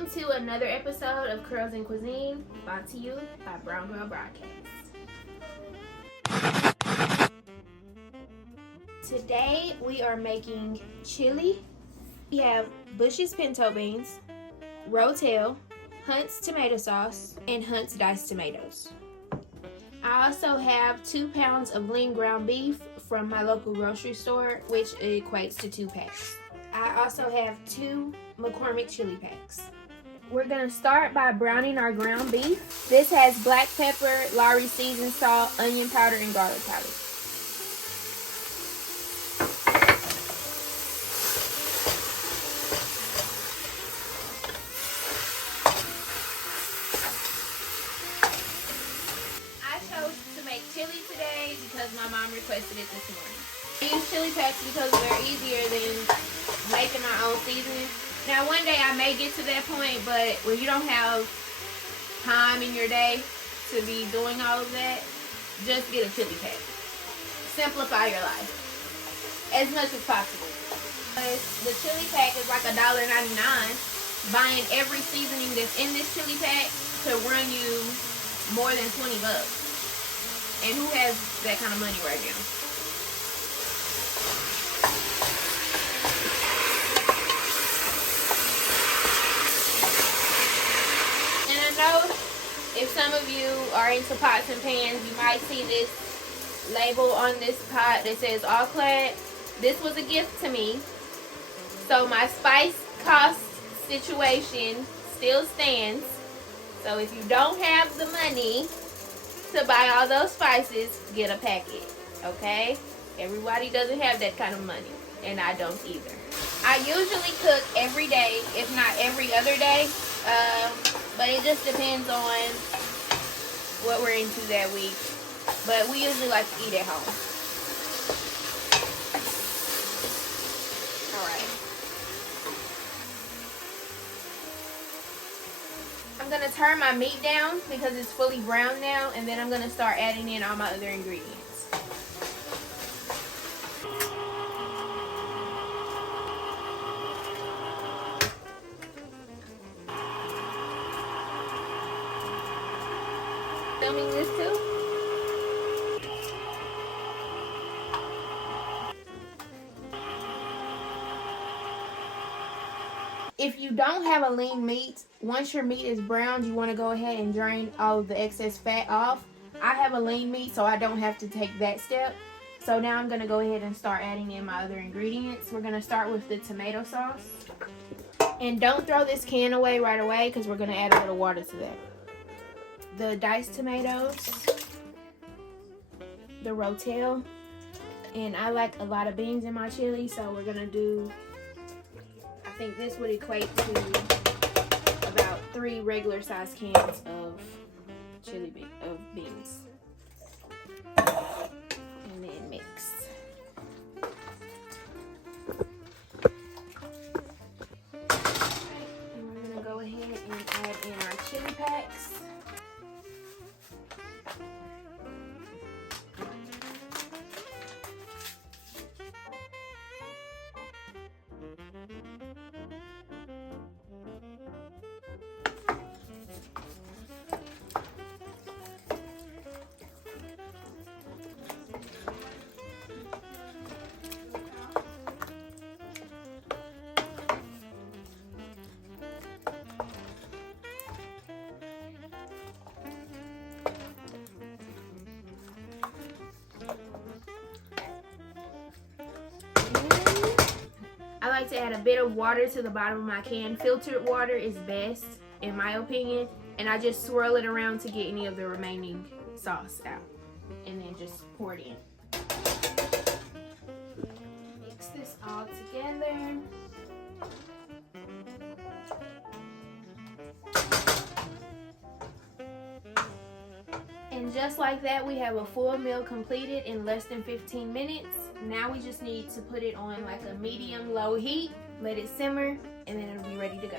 Welcome to another episode of Curls and Cuisine, brought to you by Brown Girl Broadcast. Today we are making chili. We have Bush's pinto beans, Rotel, Hunt's tomato sauce, and Hunt's diced tomatoes. I also have 2 pounds of lean ground beef from my local grocery store, which equates to 2 packs. I also have 2 McCormick chili packs. We're gonna start by browning our ground beef. This has black pepper, Lawry seasoned salt, onion powder, and garlic powder. I chose to make chili today because my mom requested it this morning. I use chili packs because they're easier than making my own seasoning. Now one day I may get to that point, but when you don't have time in your day to be doing all of that, just get a chili pack. Simplify your life as much as possible. The chili pack is like $1.99. Buying every seasoning that's in this chili pack could run you more than 20 bucks. And who has that kind of money right now? If some of you are into pots and pans, you might see this label on this pot that says all clad. This was a gift to me. So my spice cost situation still stands. So if you don't have the money to buy all those spices, get a packet, okay? Everybody doesn't have that kind of money, and I don't either. I usually cook every day, if not every other day. But it just depends on what we're into that week. But we usually like to eat at home. Alright. I'm going to turn my meat down because it's fully browned now. And then I'm going to start adding in all my other ingredients. Filming this too? If you don't have a lean meat, once your meat is browned, you want to go ahead and drain all of the excess fat off. I have a lean meat, so I don't have to take that step. So now I'm going to go ahead and start adding in my other ingredients. We're going to start with the tomato sauce. And don't throw this can away right away because we're going to add a little water to that. The diced tomatoes, the Rotel, and I like a lot of beans in my chili, so we're gonna do, I think this would equate to about 3 regular size cans of beans, and then mix. And we're gonna go ahead and add in our chili packs. I like to add a bit of water to the bottom of my can. Filtered water is best, in my opinion. And I just swirl it around to get any of the remaining sauce out. And then just pour it in. Mix this all together. And just like that, we have a full meal completed in less than 15 minutes. Now we just need to put it on like a medium-low heat, let it simmer, and then it'll be ready to go.